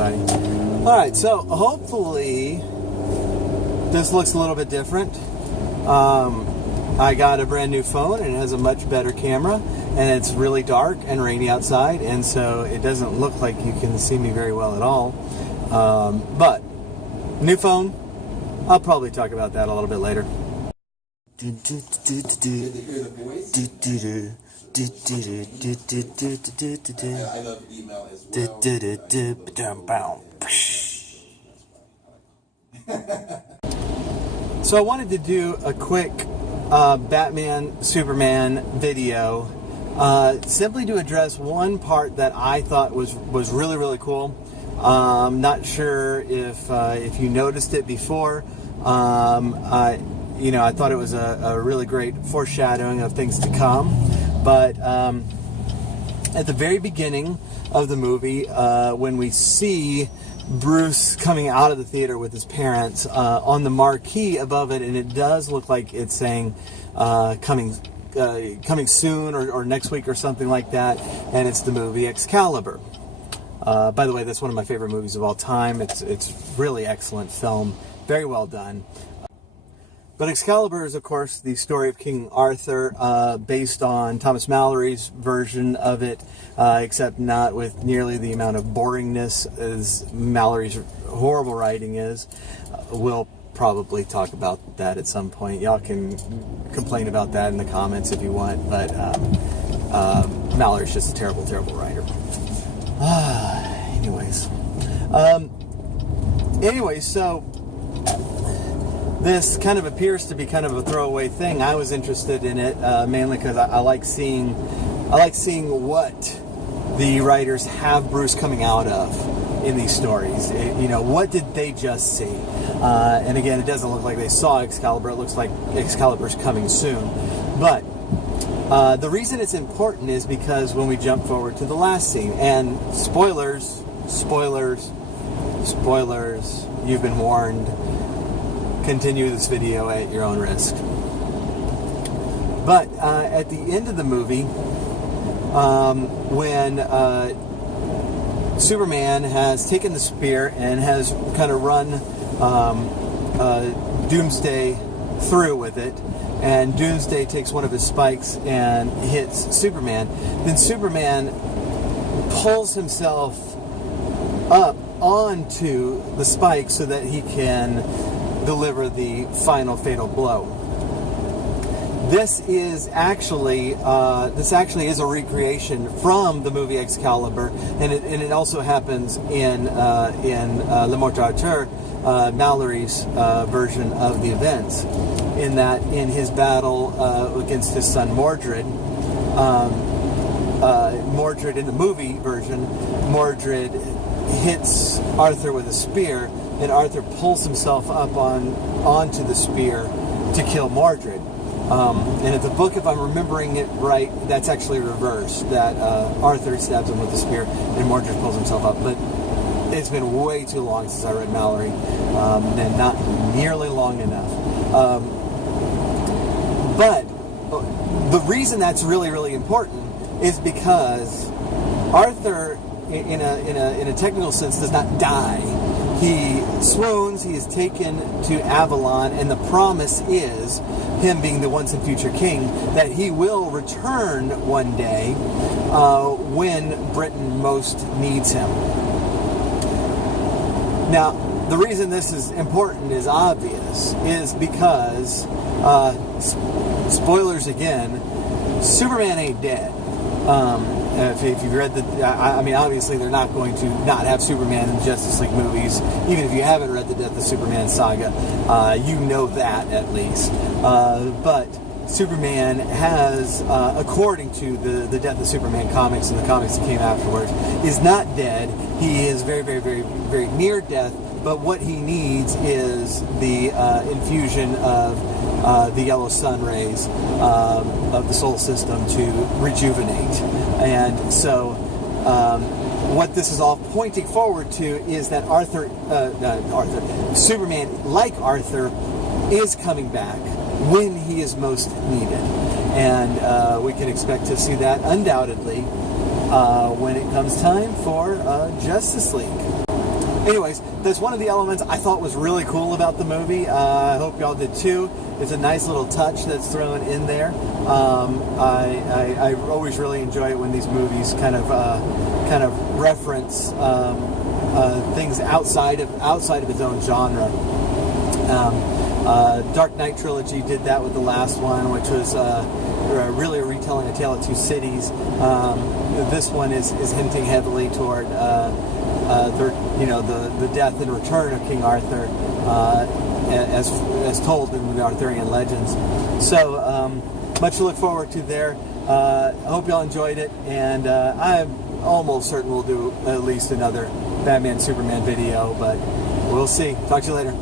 everybody. Alright, so hopefully this looks a little bit different. I got a brand new phone and it has a much better camera, and it's really dark and rainy outside, and so it doesn't look like you can see me very well at all. But new phone, I'll probably talk about that a little bit later. I love email as well. So I wanted to do a quick Batman Superman video, simply to address one part that I thought was really, really cool. Not sure if you noticed it before. I thought it was a really great foreshadowing of things to come. But at the very beginning of the movie, when we see Bruce coming out of the theater with his parents, on the marquee above it, and it does look like it's saying coming soon or next week or something like that, and it's the movie Excalibur. By the way, that's one of my favorite movies of all time. It's really excellent film, very well done. But Excalibur is, of course, the story of King Arthur, based on Thomas Mallory's version of it, except not with nearly the amount of boringness as Mallory's horrible writing is. We'll probably talk about that at some point. Y'all can complain about that in the comments if you want, but Mallory's just a terrible, terrible writer. Anyways, so this kind of appears to be kind of a throwaway thing. I was interested in it mainly because I like seeing what the writers have Bruce coming out of in these stories. What did they just see? And again, it doesn't look like they saw Excalibur. It looks like Excalibur's coming soon. But the reason it's important is because when we jump forward to the last scene, and spoilers, you've been warned. Continue this video at your own risk. But at the end of the movie, when Superman has taken the spear and has kind of run Doomsday through with it, and Doomsday takes one of his spikes and hits Superman, then Superman pulls himself up onto the spike so that he can deliver the final fatal blow. This actually is a recreation from the movie Excalibur, and it also happens in Le Mort d'Arthur, Mallory's version of the events. In that, in his battle against his son Mordred, Mordred in the movie version, Mordred hits Arthur with a spear, and Arthur pulls himself up onto the spear to kill Mordred. And in the book, if I'm remembering it right, that's actually reversed. That Arthur stabs him with the spear, and Mordred pulls himself up. But it's been way too long since I read Mallory, and not nearly long enough. But the reason that's really, really important is because Arthur, in a technical sense, does not die. He swoons, he is taken to Avalon, and the promise is, him being the once and future king, that he will return one day when Britain most needs him. Now, the reason this is important is obvious, is because, spoilers again, Superman ain't dead. If you've read obviously they're not going to not have Superman in the Justice League movies. Even if you haven't read the Death of Superman saga, you know that at least. But Superman has, according to the Death of Superman comics and the comics that came afterwards, is not dead. He is very, very, very, very near death. But what he needs is the infusion of the yellow sun rays of the solar system to rejuvenate. And so what this is all pointing forward to is that Superman, like Arthur, is coming back when he is most needed. And we can expect to see that undoubtedly when it comes time for Justice League. anyways, that's one of the elements I thought was really cool about the movie. I hope y'all did too. It's a nice little touch that's thrown in there. I always really enjoy it when these movies kind of reference things outside of its own genre. Dark Knight trilogy did that with the last one, which was really a retelling A Tale of Two Cities. This one is hinting heavily toward the death and return of King Arthur, as told in the Arthurian legends. So much to look forward to there. I hope y'all enjoyed it, and I'm almost certain we'll do at least another Batman Superman video, but we'll see. Talk to you later.